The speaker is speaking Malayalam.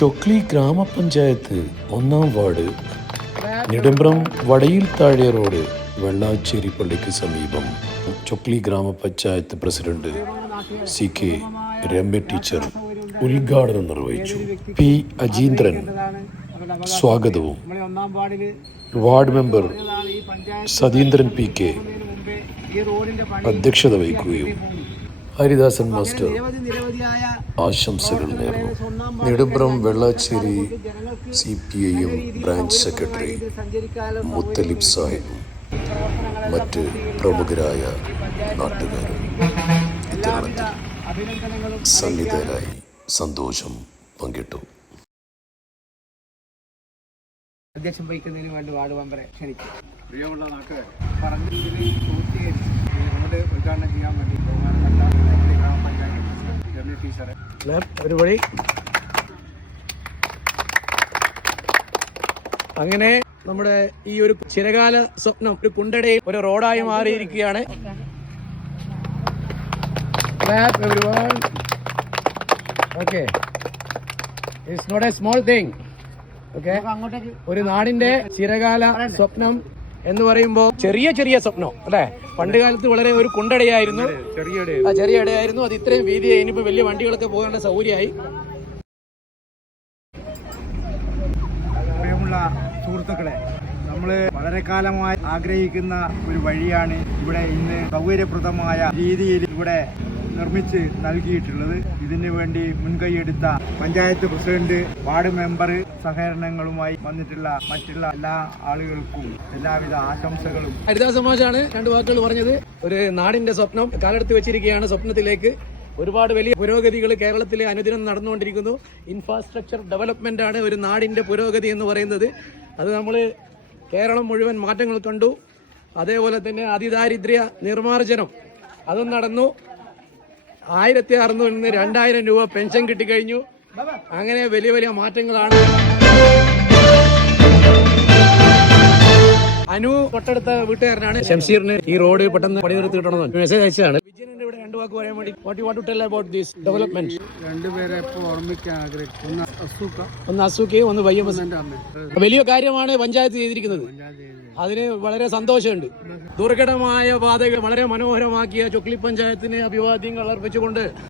ചൊക്ലി ഗ്രാമപഞ്ചായത്ത് 1-ാം വാർഡ് നെടുമ്പ്രം വടയിൽ താഴെ റോഡ് വെള്ളാച്ചേരി പള്ളിക്ക് സമീപം ചൊക്ലി ഗ്രാമപഞ്ചായത്ത് പ്രസിഡന്റ് CK രമ്യ ടീച്ചർ ഉദ്ഘാടനം നിർവഹിച്ചു. P അജീന്ദ്രൻ സ്വാഗതവും വാർഡ് മെമ്പർ സതീന്ദ്രൻ PK അധ്യക്ഷത വഹിക്കുകയും ഹരിദാസൻ മാസ്റ്റർ ആശംസകൾ നേർന്നു. Nedumpram Vellachery CPIM branch secretary Muthalib സാഹിബും മറ്റ് പ്രമുഖരായ നാട്ടുകാരും ഇത്തരണത്തിൽ സന്നിധരായി സന്തോഷം പങ്കിട്ടു. അധ്യക്ഷം വഹിക്കുന്നതിന് വേണ്ടി വാർഡ് മെമ്പറെ ക്ഷണിക്കും. പ്രിയമുള്ള നാട്ടുകാർ പറഞ്ഞതിൽ പൂർത്തീകരിച്ച് റോഡ് ഉദ്ഘാടനം ചെയ്യാൻ വേണ്ടി ബഹുമാനപ്പെട്ട ഗ്രാമപഞ്ചായത്ത് രമ്യ ടീച്ചറെ ഒരുപടി അങ്ങനെ നമ്മുടെ ഈ ഒരു ചിരകാല സ്വപ്നം ഒരു കുണ്ടടയിൽ ഒരു റോഡായി മാറിയിരിക്കുകയാണ്. Okay, it's not a small thing. Okay, ഒരു നാടിന്റെ ചിരകാല സ്വപ്നം എന്ന് പറയുമ്പോൾ ചെറിയ ചെറിയ സ്വപ്നം അല്ലെ. പണ്ട് കാലത്ത് വളരെ ഒരു കുണ്ടടയായിരുന്നു, ചെറിയ ഇടയായിരുന്നു. അത് ഇത്രയും വീതിയായി. ഇനിയിപ്പോ വലിയ വണ്ടികളൊക്കെ പോകേണ്ട സൗകര്യമായി. പ്രിയമുള്ള സുഹൃത്തുക്കളെ, നമ്മള് വളരെ കാലമായി ആഗ്രഹിക്കുന്ന ഒരു വഴിയാണ് ഇവിടെ ഇന്ന് സൗകര്യപ്രദമായ രീതിയിൽ ഇവിടെ നിർമ്മിച്ച് നൽകിയിട്ടുള്ളത്. ഇതിനു വേണ്ടി മുൻകൈയെടുത്ത പഞ്ചായത്ത് പ്രസിഡന്റ്, വാർഡ് മെമ്പർ, സഹകരണങ്ങളുമായി വന്നിട്ടുള്ള മറ്റുള്ള എല്ലാ ആളുകൾക്കും എല്ലാവിധ ആശംസകളും. ഹരിദാസ് മാഷാണ് രണ്ട് വാക്കുകൾ പറഞ്ഞത്. ഒരു നാടിന്റെ സ്വപ്നം കാലെടുത്ത് വെച്ചിരിക്കുകയാണ്. സ്വപ്നത്തിലേക്ക് ഒരുപാട് വലിയ പുരോഗതികൾ കേരളത്തിലെ അനുദിനം നടന്നുകൊണ്ടിരിക്കുന്നു. ഇൻഫ്രാസ്ട്രക്ചർ ഡെവലപ്മെന്റ് ആണ് ഒരു നാടിന്റെ പുരോഗതി എന്ന് പറയുന്നത്. അത് നമ്മൾ കേരളം മുഴുവൻ മാറ്റങ്ങൾ കണ്ടു. അതേപോലെ തന്നെ അതിദാരിദ്ര്യ നിർമ്മാർജ്ജനം അതും നടന്നു. 1600 നിന്ന് 2000 രൂപ പെൻഷൻ കിട്ടിക്കഴിഞ്ഞു. അങ്ങനെ വലിയ വലിയ മാറ്റങ്ങളാണ്. അനു തൊട്ടടുത്ത വീട്ടുകാരനാണ്. ഷംസീറിന് ഈ റോഡ് പെട്ടെന്ന് പണി നിർത്തി കിട്ടണമെന്ന് മെസ്സേജ് അയച്ചതാണ്. വിജയന്റെ ഇവിടെ രണ്ട് വാക്ക് പറയാൻ വേണ്ടി what tell about this development. രണ്ടുപേരെ ഇപ്പോൾ ഓർമ്മിക്കാൻ ആഗ്രഹിക്കുന്നു. ഒന്ന് അസൂക്കയും ഒന്ന് വയ്യമ്മ. വലിയ കാര്യമാണ് പഞ്ചായത്ത് ചെയ്തിരിക്കുന്നത്. അതിന് വളരെ സന്തോഷമുണ്ട്. ദുർഘടമായ പാതകൾ വളരെ മനോഹരമാക്കിയ ചൊക്ലി പഞ്ചായത്തിന് അഭിവാദ്യങ്ങൾ അർപ്പിച്ചുകൊണ്ട്